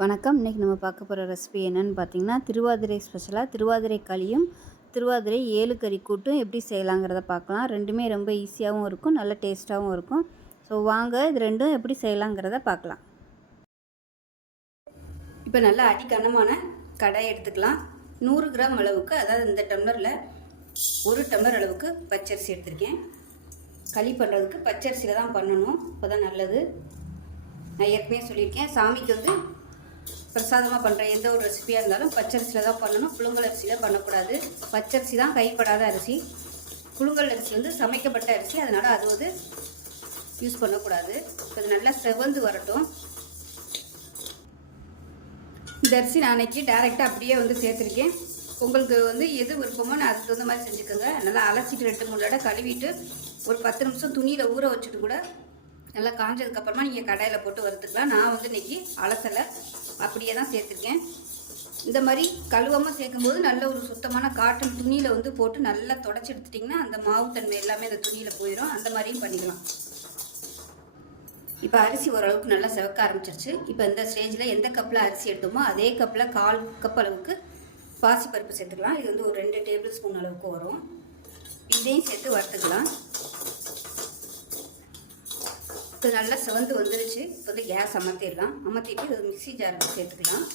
வணக்கம். இன்றைக்கி நம்ம பார்க்க போகிற ரெசிபி என்னென்னு பார்த்தீங்கன்னா திருவாதிரை ஸ்பெஷலாக திருவாதிரை களியும் திருவாதிரை ஏழு கறி கூட்டும் எப்படி செய்யலாங்கிறத பார்க்கலாம். ரெண்டுமே ரொம்ப ஈஸியாகவும் இருக்கும் நல்ல டேஸ்ட்டாகவும் இருக்கும். ஸோ வாங்க இது ரெண்டும் எப்படி செய்யலாங்கிறத பார்க்கலாம். இப்போ நல்லா அடிக்கனமான கடாய் எடுத்துக்கலாம். நூறு கிராம் அளவுக்கு அதாவது இந்த டம்ளரில் ஒரு டம்ளர் அளவுக்கு பச்சரிசி எடுத்திருக்கேன். களி பண்ணுறதுக்கு பச்சரிசியில் தான் பண்ணணும் அப்போ தான் நல்லது. நான் ஏற்கனவே சொல்லியிருக்கேன் சாமிக்கு வந்து பிரசாதமாக பண்ணுற எந்த ஒரு ரெசிபியாக இருந்தாலும் பச்சரிசியில் தான் பண்ணணும். புழுங்கல் அரிசியில் பண்ணக்கூடாது. பச்சரிசி தான் கைப்படாத அரிசி. புழுங்கல் அரிசி வந்து சமைக்கப்பட்ட அரிசி. அதனால் அது வந்து யூஸ் பண்ணக்கூடாது. இப்போ நல்லா செவந்து வரட்டும். இந்த அரிசி நான் அன்றைக்கி டேரெக்டாக அப்படியே வந்து சேர்த்துருக்கேன். உங்களுக்கு வந்து எது விருப்பமோ நான் அதுக்கு தகுந்த மாதிரி செஞ்சுக்கோங்க. நல்லா அலசிட்டு ரெண்டு மூணு இடம் கழுவிட்டு ஒரு பத்து நிமிஷம் துணியில் ஊற வச்சுட்டு கூட நல்லா காஞ்சதுக்கப்புறமா நீங்கள் கடாயில் போட்டு வறுத்துக்கலாம். நான் வந்து இன்றைக்கி அலசலை அப்படியே தான் சேர்த்துருக்கேன். இந்த மாதிரி கழுவாமல் சேர்க்கும்போது நல்ல ஒரு சுத்தமான காட்டன் துணியில் வந்து போட்டு நல்லா தொடச்சி எடுத்துட்டிங்கன்னா அந்த மாவு தன்மை எல்லாமே அந்த துணியில் போயிடும் அந்த மாதிரியும் பண்ணிக்கலாம். இப்போ அரிசி ஓரளவுக்கு நல்லா செவக்க ஆரம்பிச்சிருச்சு. இப்போ இந்த ஸ்டேஜில் எந்த கப்பில் அரிசி எடுத்தோமோ அதே கப்பில் கால் கப் அளவுக்கு பாசிப்பருப்பு சேர்த்துக்கலாம். இது வந்து ஒரு ரெண்டு டேபிள் ஸ்பூன் அளவுக்கு வரும். இதையும் சேர்த்து வறுத்துக்கலாம். இது நல்லா சிவந்து வந்துருச்சு. இப்போ வந்து கேஸ் அமர்த்திடலாம். அமர்த்திட்டு இது மிக்சி ஜாருக்கு சேர்த்துக்கலாம்.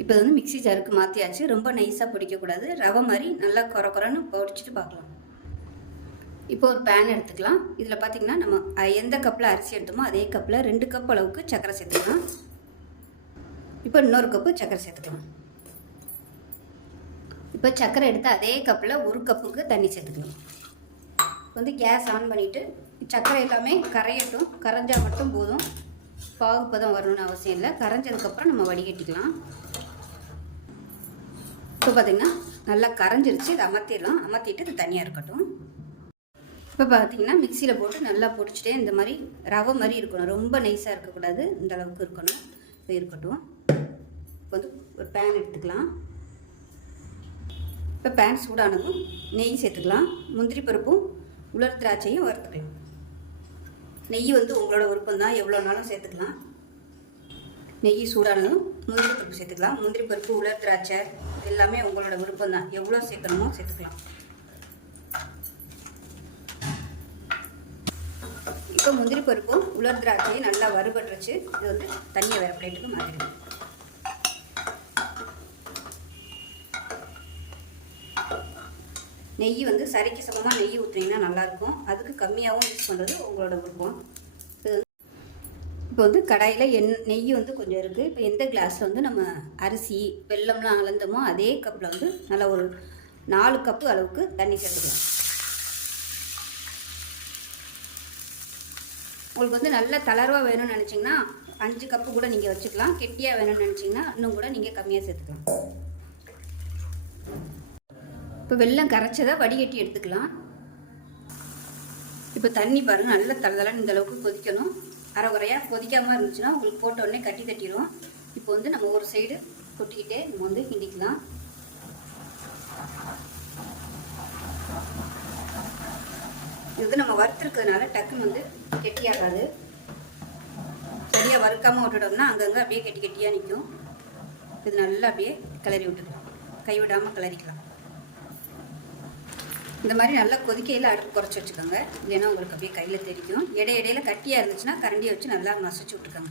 இப்போ வந்து மிக்சி ஜாருக்கு மாற்றியாச்சு ரொம்ப நைஸாக பிடிக்கக்கூடாது. ரவை மாதிரி நல்லா குறை குறைன்னு பொடிச்சிட்டு பார்க்கலாம். இப்போ ஒரு பேன் எடுத்துக்கலாம். இதில் பார்த்தீங்கன்னா நம்ம எந்த கப்பில் அரிசி எடுத்தோமோ அதே கப்பில் ரெண்டு கப் அளவுக்கு சர்க்கரை சேர்த்துக்கலாம். இப்போ இன்னொரு கப்பு சர்க்கரை சேர்த்துக்கலாம். இப்போ சர்க்கரை எடுத்து அதே கப்பில் ஒரு கப்புக்கு தண்ணி சேர்த்துக்கலாம் வந்து கேஸ் ஆன் பண்ணிவிட்டு சர்க்கரை எல்லாமே கரையட்டும். கரைஞ்சால் மட்டும் போதும். பாகுப்பதம் வரணும்னு அவசியம் இல்லை. கரைஞ்சதுக்கப்புறம் நம்ம வடிகட்டிக்கலாம். இப்போ பார்த்திங்கன்னா நல்லா கரைஞ்சிருச்சு. இதை அமர்த்திடலாம். அமர்த்திட்டு இது தனியாக இருக்கட்டும். இப்போ பார்த்தீங்கன்னா மிக்சியில் போட்டு நல்லா பொடிச்சிட்டே இந்த மாதிரி ரவை மாதிரி இருக்கணும். ரொம்ப நைஸாக இருக்கக்கூடாது. இந்த அளவுக்கு இருக்கணும். இப்போ இருக்கட்டும். இப்போ வந்து ஒரு பேன் எடுத்துக்கலாம். இப்போ பேன் சூடானதும் நெய் சேர்த்துக்கலாம். முந்திரி பருப்பும் உலர் திராட்சையும் வறுத்துக்கலாம். நெய் வந்து உங்களோட விருப்பம் தான் எவ்வளோ நாளும் சேர்த்துக்கலாம். நெய் சூடானதும் முந்திரி பருப்பு சேர்த்துக்கலாம். முந்திரி பருப்பு உலர் திராட்சை எல்லாமே உங்களோட விருப்பம் தான் எவ்வளோ சேர்க்கணுமோ சேர்த்துக்கலாம். இப்போ முந்திரி பருப்பும் உலர் திராட்சையும் நல்லா வறுபட்டுருச்சு. இது வந்து தண்ணியை வேறு பிளேட்டுக்கு மாற்றிடுங்க நெய் வந்து சரிக்கு சமமாக நெய் ஊற்றிங்கன்னா நல்லாயிருக்கும். அதுக்கு கம்மியாகவும் யூஸ் பண்ணுறது உங்களோட விருப்பம். இப்போ வந்து கடாயில் எண் நெய் வந்து கொஞ்சம் இருக்குது இப்போ எந்த கிளாஸில் வந்து நம்ம அரிசி வெள்ளம்லாம் அளந்தோமோ அதே கப்பில் வந்து நல்லா ஒரு நாலு கப்பு அளவுக்கு தண்ணி சேர்த்துக்கலாம். உங்களுக்கு வந்து நல்ல தளர்வாக வேணும்னு நினச்சிங்கன்னா அஞ்சு கப்பு கூட நீங்கள் வச்சுக்கலாம். கெட்டியாக வேணும்னு நினச்சிங்கன்னா இன்னும் கூட நீங்கள் கம்மியாக சேர்த்துக்கலாம். இப்போ வெள்ளம் கரைச்சதை வடிகட்டி எடுத்துக்கலாம். இப்போ தண்ணி பாருங்கள் நல்ல தளதளன்னு இந்த அளவுக்கு கொதிக்கணும். அரை குறையாக கொதிக்காமல் இருந்துச்சுன்னா உங்களுக்கு போட்ட உடனே கட்டி தட்டிடும் இப்போ வந்து நம்ம ஒரு சைடு கொட்டிக்கிட்டே நம்ம வந்து கிண்டிக்கலாம். இது வந்து நம்ம வறுத்துருக்கிறதுனால டக்குன்னு வந்து கெட்டியாகாது. சரியாக வறுக்காமல் விட்டுட்டோம்னா அங்கங்கே அப்படியே கெட்டி கெட்டியாக நிற்கும். இது நல்லா அப்படியே கிளறி விட்டுக்கலாம். கைவிடாமல் கிளறிக்கலாம். இந்த மாதிரி நல்லா கொதிக்கையில் அடுப்பு குறைச்சி வச்சுக்கோங்க. இல்லைன்னா உங்களுக்கு அப்படியே கையில் தெரிக்கும் இடை இடையில கட்டியாக இருந்துச்சுன்னா கரண்டியை வச்சு நல்லா மசிச்சு விட்டுக்கோங்க.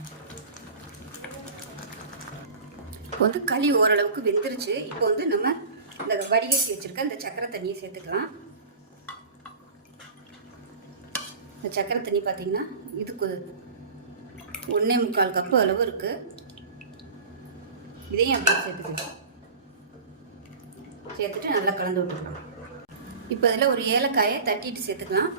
இப்போ வந்து களி ஓரளவுக்கு வெந்துருச்சு. இப்போ வந்து நம்ம இந்த வடிகட்டி வச்சுருக்க இந்த சக்கரை தண்ணியை சேர்த்துக்கலாம். இந்த சக்கரை தண்ணி பார்த்தீங்கன்னா இதுக்கு ஒன்றே முக்கால் கப்பு அளவு இருக்குது இதையும் அப்படியே சேர்த்துக்கலாம். சேர்த்துட்டு நல்லா கலந்து விட்டுருக்கோம் இப்போ இதில் ஒரு ஏலக்காயை தட்டிட்டு சேர்த்துக்கலாம்.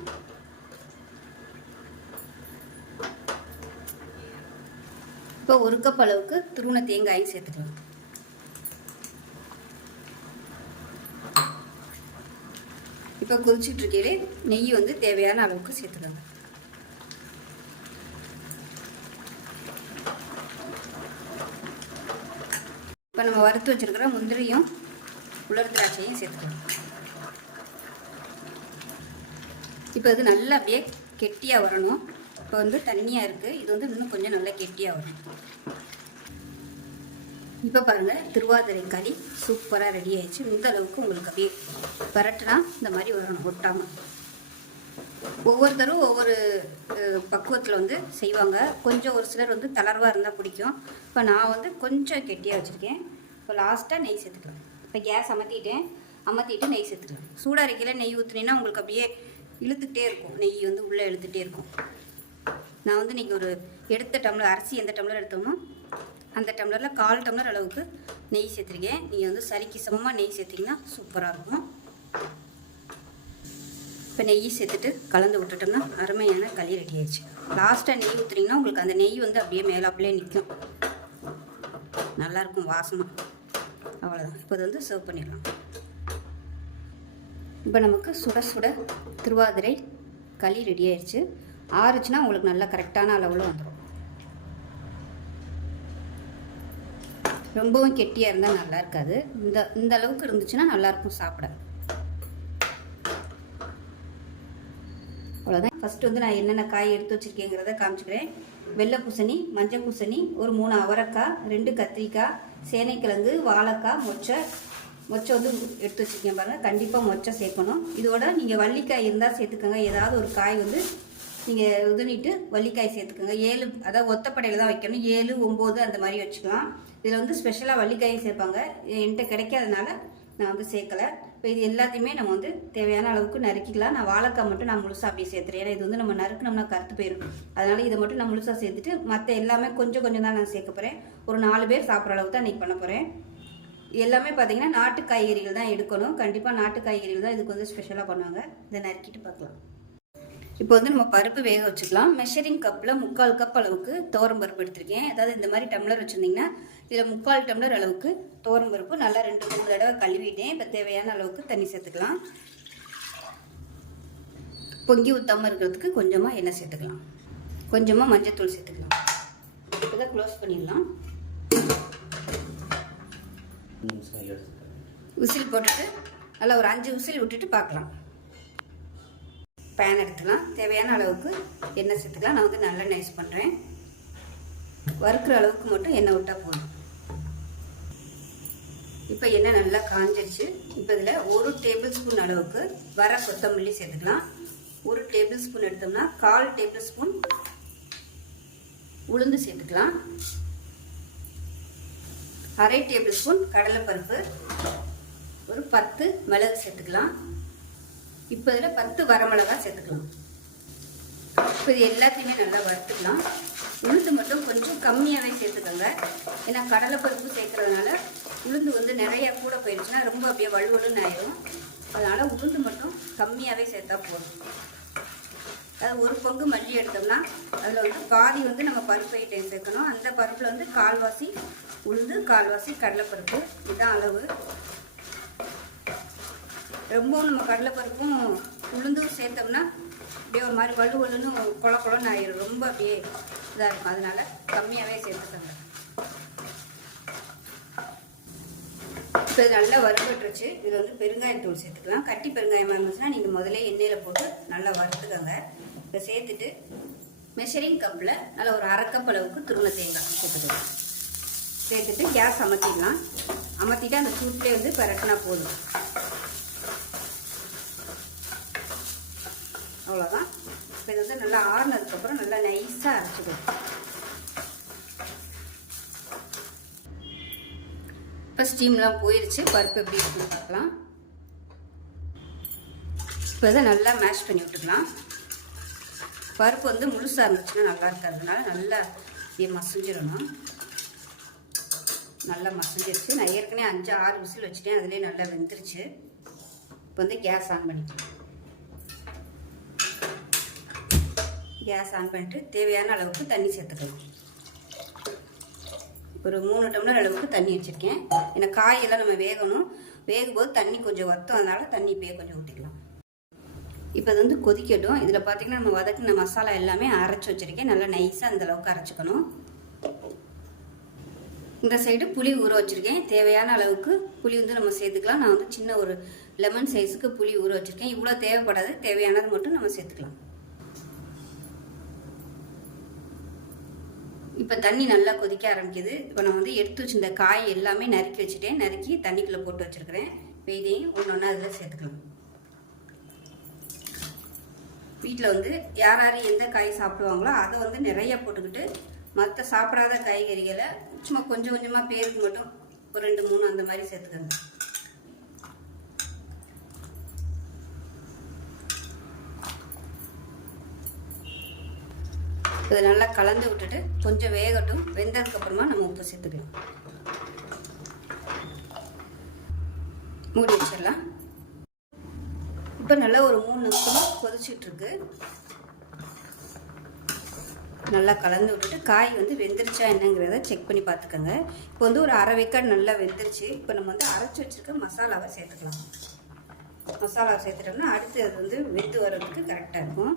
இப்போ ஒரு கப் அளவுக்கு துருண தேங்காயும் சேர்த்துக்கலாம். இப்போ கொதிச்சுட்டு இருக்கையிலே நெய் வந்து தேவையான அளவுக்கு சேர்த்துக்கோங்க. இப்போ நம்ம வறுத்து வச்சுருக்கிற முந்திரியும் உலர் திராட்சையும் சேர்த்துக்கலாம். இப்போ இது நல்லா அப்படியே கெட்டியாக வரணும். இப்போ வந்து தண்ணியாக இருக்குது இது வந்து இன்னும் கொஞ்சம் நல்லா கெட்டியாக வரும் இப்போ பாருங்கள் திருவாதிரை களி சூப்பராக ரெடி ஆயிடுச்சு. இந்த அளவுக்கு உங்களுக்கு அப்படியே பரட்டினா இந்த மாதிரி வரணும் ஒட்டாமல் ஒவ்வொருத்தரும் ஒவ்வொரு பக்குவத்தில் வந்து செய்வாங்க. கொஞ்சம் ஒரு சிலர் வந்து தளர்வாக இருந்தால் பிடிக்கும். இப்போ நான் வந்து கொஞ்சம் கெட்டியாக வச்சுருக்கேன். இப்போ லாஸ்ட்டாக நெய் சேர்த்துக்கலாம். இப்போ கேஸ் அமர்த்திட்டேன் அமர்த்திட்டு நெய் சேர்த்துக்கலாம். சூடாக இருக்கையில் நெய் ஊற்றுனீங்கன்னா உங்களுக்கு அப்படியே இழுத்துக்கிட்டே இருக்கும். நெய் வந்து உள்ளே இழுத்துகிட்டே இருக்கும். நான் வந்து நீங்கள் ஒரு எடுத்த டம்ளர் அரிசி எந்த டம்ளர் எடுத்தோமோ அந்த டம்ளரில் கால் டம்ளர் அளவுக்கு நெய் சேர்த்துருக்கேன். நீங்கள் வந்து சரிக்கு சமமாக நெய் சேர்த்திங்கன்னா சூப்பராக இருக்கும். இப்போ நெய் சேர்த்துட்டு கலந்து விட்டுட்டோம்னா அருமையான களி ரெடி ஆயிடுச்சு. லாஸ்ட்டாக நெய் ஊற்றுனீங்கன்னா உங்களுக்கு அந்த நெய் வந்து அப்படியே மேலாப்பிலே நிற்கும் நல்லாயிருக்கும் வாசமாக அவ்வளோதான் இப்போ இது வந்து சர்வ் பண்ணிடலாம். இப்போ நமக்கு சுட சுட திருவாதிரை களி ரெடி ஆயிடுச்சு ஆறுச்சுன்னா உங்களுக்கு நல்லா கரெக்டான அளவில் வந்துடும் ரொம்பவும் கெட்டியாக இருந்தால் நல்லா இருக்காது. இந்த இந்த அளவுக்கு இருந்துச்சுன்னா நல்லாயிருக்கும் சாப்பிட. அவ்வளோதான் ஃபஸ்ட்டு வந்து நான் என்னென்ன காய் எடுத்து வச்சுருக்கேங்கிறத காமிச்சுக்கிறேன். வெள்ளை பூசணி மஞ்சள் பூசணி ஒரு மூணு அவரைக்காய் ரெண்டு கத்திரிக்காய் சேனைக்கிழங்கு வாழைக்காய் மொச்சை மொச்சை வந்து எடுத்து வச்சுக்கோங்க பாருங்கள் கண்டிப்பாக மொச்சை சேர்க்கணும். இதோட நீங்கள் வள்ளிக்காய் இருந்தால் சேர்த்துக்கோங்க. ஏதாவது ஒரு காய் வந்து நீங்கள் உதுனிட்டு வள்ளிக்காய் சேர்த்துக்கோங்க. ஏழு அதாவது ஒத்தப்படையில் தான் வைக்கணும். ஏழு ஒம்பது அந்த மாதிரி வச்சுக்கலாம். இதில் வந்து ஸ்பெஷலாக வள்ளிக்காயும் சேர்ப்பாங்க. என்கிட்ட கிடைக்காதனால நான் வந்து சேர்க்கலை. இப்போ இது எல்லாத்தையுமே நம்ம வந்து தேவையான அளவுக்கு நறுக்கிக்கலாம். நான் வாழைக்காய் மட்டும் நான் முழுசாக அப்படியே சேர்த்துறேன். ஏன்னா இது வந்து நம்ம நறுக்கணும்னா கருத்து போயிடும் அதனால் இதை மட்டும் நான் முழுசாக சேர்த்துட்டு மற்ற எல்லாமே கொஞ்சம் கொஞ்சம் தான் நான் சேர்க்க போகிறேன் ஒரு நாலு பேர் சாப்பிட்ற அளவுக்கு தான் இன்றைக்கி பண்ண போகிறேன் எல்லாமே பார்த்தீங்கன்னா நாட்டு காய்கறிகள் தான் எடுக்கணும். கண்டிப்பாக நாட்டு காய்கறிகள் தான் இதுக்கு வந்து ஸ்பெஷலாக பண்ணுவாங்க. இதை நறுக்கிட்டு பார்க்கலாம். இப்போ வந்து நம்ம பருப்பு வேக வச்சுக்கலாம். மெஷரிங் கப்பில் முக்கால் கப் அளவுக்கு துவரம் பருப்பு எடுத்திருக்கேன். அதாவது இந்த மாதிரி டம்ளர் வச்சுருந்தீங்கன்னா இதில் முக்கால் டம்ளர் அளவுக்கு துவரம் பருப்பு நல்லா ரெண்டு மூணு தடவை கழுவிட்டேன். இப்போ தேவையான அளவுக்கு தண்ணி சேர்த்துக்கலாம். பொங்கி ஊற்றாமல் இருக்கிறதுக்கு கொஞ்சமாக எண்ணெய் சேர்த்துக்கலாம். கொஞ்சமாக மஞ்சத்தூள் சேர்த்துக்கலாம். இப்போ தான் க்ளோஸ் பண்ணிடலாம். விசில் போட்டுட்டு நல்லா ஒரு அஞ்சு விசில் விட்டுட்டு பார்க்கலாம். பேன் எடுத்துக்கலாம். தேவையான அளவுக்கு எண்ணெய் சேர்த்துக்கலாம். நான் வந்து நல்லெண்ணெய் யூஸ் பண்ணுறேன் வறுக்கிற அளவுக்கு மட்டும் எண்ணெய் விட்டால் போதும். இப்போ எண்ணெய் நல்லா காஞ்சிருச்சு. இப்போ இதில் ஒரு டேபிள் ஸ்பூன் அளவுக்கு வர கொத்தமல்லி சேர்த்துக்கலாம். ஒரு டேபிள் ஸ்பூன் எடுத்தோம்னா கால் டேபிள் ஸ்பூன் உளுந்து சேர்த்துக்கலாம். அரை டேபிள் ஸ்பூன் கடலைப்பருப்பு ஒரு பத்து மிளகு சேர்த்துக்கலாம். இப்போ இதில் பத்து வரமிளகா சேர்த்துக்கலாம். இப்போ இது எல்லாத்தையுமே நல்லா வறுத்துக்கலாம். உளுந்து மட்டும் கொஞ்சம் கம்மியாகவே சேர்த்துக்கோங்க. ஏன்னா கடலைப்பருப்பு சேர்க்குறதுனால உளுந்து வந்து நிறையா கூட போயிடுச்சுன்னா ரொம்ப அப்படியே வலுவலுன்னு ஆயிடும் அதனால் உளுந்து மட்டும் கம்மியாகவே சேர்த்தா போதும். ஒரு பங்கு மல்லி எடுத்தோம்னா அதில் வந்து பாதி வந்து நம்ம பருப்பு ஐட்டம் சேர்க்கணும். அந்த பருப்பில் வந்து கால்வாசி உளுந்து கால்வாசி கடலைப்பருப்பு. இதுதான் அளவு. ரொம்பவும் நம்ம கடலைப்பருப்பும் உளுந்தும் சேர்த்தோம்னா அப்படியே ஒரு மாதிரி வலு வலுன்னு குள குளம்னு ஆயிடும் ரொம்ப அப்படியே இதாக இருக்கும். அதனால் கம்மியாகவே சேர்த்துக்கோங்க. இப்போ இது நல்லா வறுபட்டுருச்சு. இதில் வந்து பெருங்காயத்தூள் சேர்த்துக்கலாம். கட்டி பெருங்காயமாக இருந்துச்சுன்னா நீங்கள் முதல்ல எண்ணெயில் போட்டு நல்லா வறுத்துக்கோங்க. இப்போ சேர்த்துட்டு மெஷரிங் கப்பில் நல்லா ஒரு அரை கப் அளவுக்கு துருண தேங்காய் சேர்த்துக்கலாம். சேர்த்துட்டு கேஸ் அமர்த்திடலாம் அமர்த்திட்டு அந்த சூட்லேயே வந்து பரட்டினா போதும். அவ்வளோதான் இப்போ இது வந்து நல்லா ஆறுனதுக்கப்புறம் நல்லா நைஸாக அரைச்சிடும் இப்போ ஸ்டீம்லாம் போயிடுச்சு பருப்பு எப்படி இருக்குன்னு பார்க்கலாம். இப்போ இதை நல்லா மேஷ் பண்ணி விட்டுக்கலாம். பருப்பு வந்து முழுசாக இருந்துச்சுன்னா நல்லா இருக்கிறதுனால நல்லா இப்படியே மசிஞ்சிடணும். நல்லா மசிஞ்சிருச்சு. நான் ஏற்கனவே அஞ்சு ஆறு விசில் வச்சுட்டேன். அதுலேயே நல்லா வெந்துருச்சு. இப்போ வந்து கேஸ் ஆன் பண்ணிக்கலாம். கேஸ் ஆன் பண்ணிட்டு தேவையான அளவுக்கு தண்ணி சேர்த்துக்கலாம். ஒரு மூணு டம்ளர் அளவுக்கு தண்ணி வச்சுருக்கேன். ஏன்னா காயெல்லாம் நம்ம வேகணும். வேகும்போது தண்ணி கொஞ்சம் வத்தம். அதனால் தண்ணி இப்போயே கொஞ்சம் ஊற்றிக்கலாம் இப்போ அது வந்து கொதிக்கட்டும். இதில் பார்த்தீங்கன்னா நம்ம வதக்கின மசாலா எல்லாமே அரைச்சி வச்சுருக்கேன். நல்லா நைஸாக அந்த அளவுக்கு அரைச்சிக்கணும். இந்த சைடு புளி ஊற வச்சுருக்கேன். தேவையான அளவுக்கு புளி வந்து நம்ம சேர்த்துக்கலாம். நான் வந்து சின்ன ஒரு லெமன் சைஸுக்கு புளி ஊற வச்சுருக்கேன். இவ்வளோ தேவைப்படாது. தேவையானது மட்டும் நம்ம சேர்த்துக்கலாம். இப்போ தண்ணி நல்லா கொதிக்க ஆரம்பிக்குது. இப்போ நான் வந்து எடுத்து வச்சிருந்த காய் எல்லாமே நறுக்கி வச்சுட்டேன். நறுக்கி தண்ணிக்குள்ளே போட்டு வச்சுருக்கிறேன். வெயிலையும் ஒன்று ஒன்றா அதில் சேர்த்துக்கலாம். வீட்டில் வந்து யார் யார் எந்த காய் சாப்பிடுவாங்களோ அதை வந்து நிறைய போட்டுக்கிட்டு மற்ற சாப்பிடாத காய்கறிகளை சும்மா கொஞ்சம் கொஞ்சமாக பேருக்கு மட்டும் ஒரு ரெண்டு மூணு அந்த மாதிரி சேர்த்துக்கோங்க. இதை நல்லா கலந்து விட்டுட்டு கொஞ்சம் வேகட்டும். வெந்ததுக்கப்புறமா நம்ம உப்பு சேர்த்துக்கலாம். மூடி வச்சிடலாம். இப்போ நல்லா ஒரு மூணு நிமிஷமாக கொதிச்சிட்ருக்கு நல்லா கலந்து விட்டுட்டு காய் வந்து வெந்துருச்சா என்னங்கிறத செக் பண்ணி பார்த்துக்கோங்க. இப்போ வந்து ஒரு அரை வைக்காடு நல்லா வெந்துருச்சு. இப்போ நம்ம வந்து அரைச்சி வச்சிருக்க மசாலாவை சேர்த்துக்கலாம். மசாலாவை சேர்த்துட்டோம்னா அடுத்து அது வந்து வெந்து வர்றதுக்கு கரெக்டாக இருக்கும்.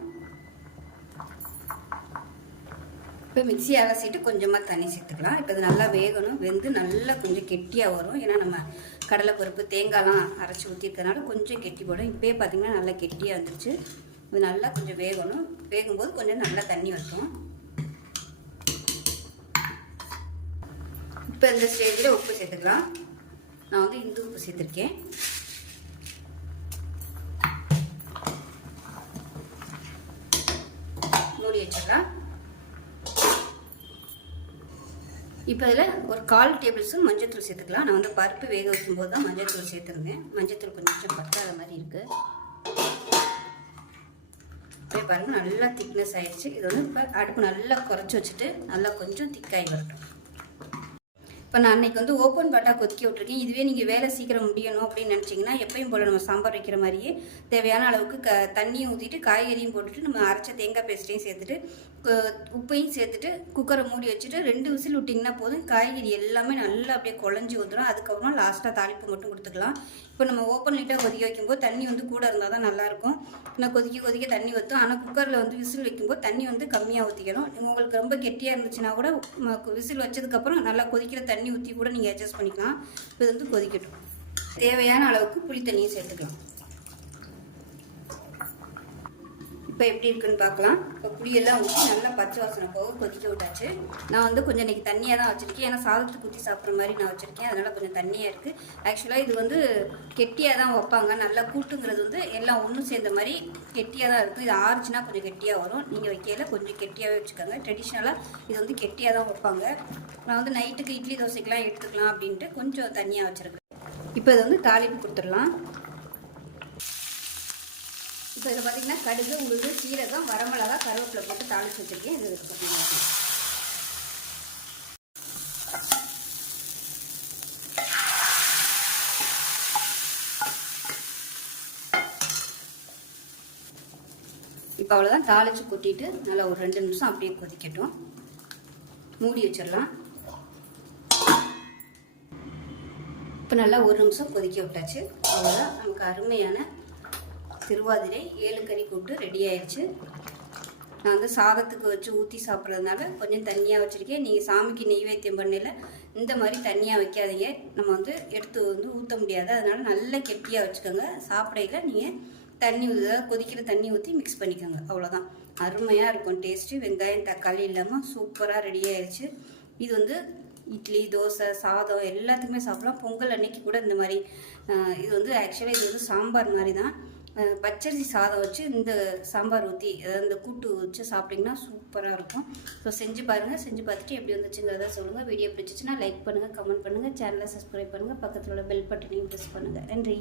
இப்போ மிக்ஸி அலசிட்டு கொஞ்சமாக தண்ணி சேர்த்துக்கலாம். இப்போ இது நல்லா வேகணும். வெந்து நல்லா கொஞ்சம் கெட்டியாக வரும். ஏன்னா நம்ம கடலைப்பருப்பு தேங்காய்லாம் அரைச்சி ஊற்றிருக்கனால கொஞ்சம் கெட்டி போடும். இப்போயே பார்த்திங்கன்னா நல்லா கெட்டியாக வந்துருச்சு. இது நல்லா கொஞ்சம் வேகணும். வேகும்போது கொஞ்சம் நல்லா தண்ணி வைக்கும் இப்போ இந்த ஸ்டேஜில் உப்பு சேர்த்துக்கலாம். நான் வந்து இந்து உப்பு சேர்த்துருக்கேன். மூடி வச்சுக்கலாம் இப்போ இதில் ஒரு கால் டேபிள் ஸ்பூன் மஞ்சத்தூள் சேர்த்துக்கலாம். நான் வந்து பருப்பு வேக வைக்கும்போது தான் மஞ்சத்தூள் சேர்த்துருந்தேன். மஞ்சத்தூள் கொஞ்சம் பத்தாத மாதிரி இருக்குது அப்படியே பாருங்கள் நல்லா திக்னஸ் ஆகிடுச்சு இது வந்து இப்போ அடுப்பு நல்லா குறைச்சி வச்சுட்டு நல்லா கொஞ்சம் திக்காகி வரட்டும். இப்போ நான் அன்னைக்கு வந்து ஓப்பன் பாட்டா கொதிக்க விட்ருக்கேன் இதுவே நீங்கள் வேலை சீக்கிரம் முடியணும் அப்படின்னு நினச்சிங்கன்னா எப்பயும் போல் நம்ம சாம்பார் வைக்கிற மாதிரியே தேவையான அளவுக்கு க தண்ணியும் ஊற்றிட்டு காய்கறியும் போட்டுட்டு நம்ம அரைச்ச தேங்காய் பேஸ்ட்டையும் சேர்த்துட்டு உப்பையும் சேர்த்துட்டு குக்கரை மூடி வச்சுட்டு ரெண்டு விசில் விட்டிங்கன்னா போதும். காய்கறி எல்லாமே நல்லா அப்படியே குழஞ்சி வந்துடும் அதுக்கப்புறமா லாஸ்ட்டாக தாளிப்பு மட்டும் கொடுத்துக்கலாம். இப்போ நம்ம ஓப்பன் லைட்டாக கொதிக்க வைக்கும்போது தண்ணி வந்து கூட இருந்தால் தான் நல்லாயிருக்கும். நான் கொதிக்க கொதிக்க தண்ணி ஊற்றும் ஆனால் குக்கரில் வந்து விசில் வைக்கும்போது தண்ணி வந்து கம்மியாக ஊற்றிக்கணும் உங்களுக்கு ரொம்ப கெட்டியாக இருந்துச்சுன்னா கூட விசில் வச்சதுக்கப்புறம் நல்லா கொதிக்கிற தண்ணி ஊற்றி கூட நீங்கள் அட்ஜஸ்ட் பண்ணிக்கலாம். இது வந்து கொதிக்கட்டும். தேவையான அளவுக்கு புளி தண்ணியை சேர்த்துக்கலாம். இப்போ எப்படி இருக்குன்னு பார்க்கலாம். இப்போ புளியெல்லாம் ஊற்றி நல்லா பச்சை வாசனை போக கொதிக்க விட்டாச்சு. நான் வந்து கொஞ்சம் இன்றைக்கி தண்ணியாக தான் வச்சுருக்கேன். ஏன்னா சாதத்துக்கு ஊற்றி சாப்பிட்ற மாதிரி நான் வச்சுருக்கேன். அதனால் கொஞ்சம் தண்ணியாக இருக்குது ஆக்சுவலாக இது வந்து கெட்டியாக தான் வைப்பாங்க. நல்லா கூட்டுங்கிறது வந்து எல்லாம் ஒன்றும் சேர்ந்த மாதிரி கெட்டியாக தான் இருக்கும். இது ஆறுச்சுன்னா கொஞ்சம் கெட்டியாக வரும். நீங்கள் வைக்கையில் கொஞ்சம் கெட்டியாகவே வச்சுக்கோங்க. ட்ரெடிஷ்னலாக இது வந்து கெட்டியாக தான் வைப்பாங்க. நான் வந்து நைட்டுக்கு இட்லி தோசைக்கெலாம் எடுத்துக்கலாம் அப்படின்ட்டு கொஞ்சம் தண்ணியாக வச்சுருக்கேன். இப்போ இது வந்து தாளிப்பு கொடுத்துடலாம். இப்போ இதில் பார்த்தீங்கன்னா கடுகு உங்களுக்கு சீரகம் வரமிளகா கருவேப்பிலை போட்டு தாளிச்சு வச்சுருக்கேன். இது இதுக்கு இப்போ அவ்வளோதான் தாளிச்சு கொட்டிட்டு நல்லா ஒரு ரெண்டு நிமிஷம் அப்படியே கொதிக்கட்டும். மூடி வச்சிடலாம். இப்போ நல்லா ஒரு நிமிஷம் கொதிக்க விட்டாச்சு. அவ்வளோதான் நமக்கு அருமையான திருவாதிரை ஏழு கறி கூட்டு ரெடி ஆயிடுச்சு. நான் வந்து சாதத்துக்கு வச்சு ஊற்றி சாப்பிட்றதுனால கொஞ்சம் தண்ணியாக வச்சுருக்கேன். நீங்கள் சாமிக்கு நெய்வேத்தியம் பண்ணல இந்த மாதிரி தண்ணியாக வைக்காதீங்க. நம்ம வந்து எடுத்து வந்து ஊற்ற முடியாது. அதனால் நல்லா கெட்டியாக வச்சுக்கோங்க. சாப்பிடையில் நீங்கள் தண்ணி ஊற்றி கொதிக்கிற தண்ணி ஊற்றி மிக்ஸ் பண்ணிக்கோங்க. அவ்வளோதான் அருமையாக இருக்கும் டேஸ்ட்டு வெங்காயம் தக்காளி இல்லாமல் சூப்பராக ரெடி ஆயிடுச்சு. இது வந்து இட்லி தோசை சாதம் எல்லாத்துக்குமே சாப்பிடலாம். பொங்கல் அன்னைக்கு கூட இந்த மாதிரி இது வந்து ஆக்சுவலாக இது வந்து சாம்பார் மாதிரி தான் பச்சரிசி சாதம் வச்சு இந்த சாம்பார் ஊற்றி அதாவது இந்த கூட்டு வச்சு சாப்பிட்டிங்கன்னா சூப்பராக இருக்கும். ஸோ செஞ்சு பாருங்கள் செஞ்சு பார்த்துட்டு எப்படி வந்துச்சுங்கிறத சொல்லுங்கள் வீடியோ பிடிச்சிச்சுன்னா லைக் பண்ணுங்கள் கமெண்ட் பண்ணுங்கள் சேனலை சப்ஸ்கிரைப் பண்ணுங்கள் பக்கத்தில் உள்ள பெல் பட்டனையும் ப்ரெஸ் பண்ணுங்கள் நன்றி.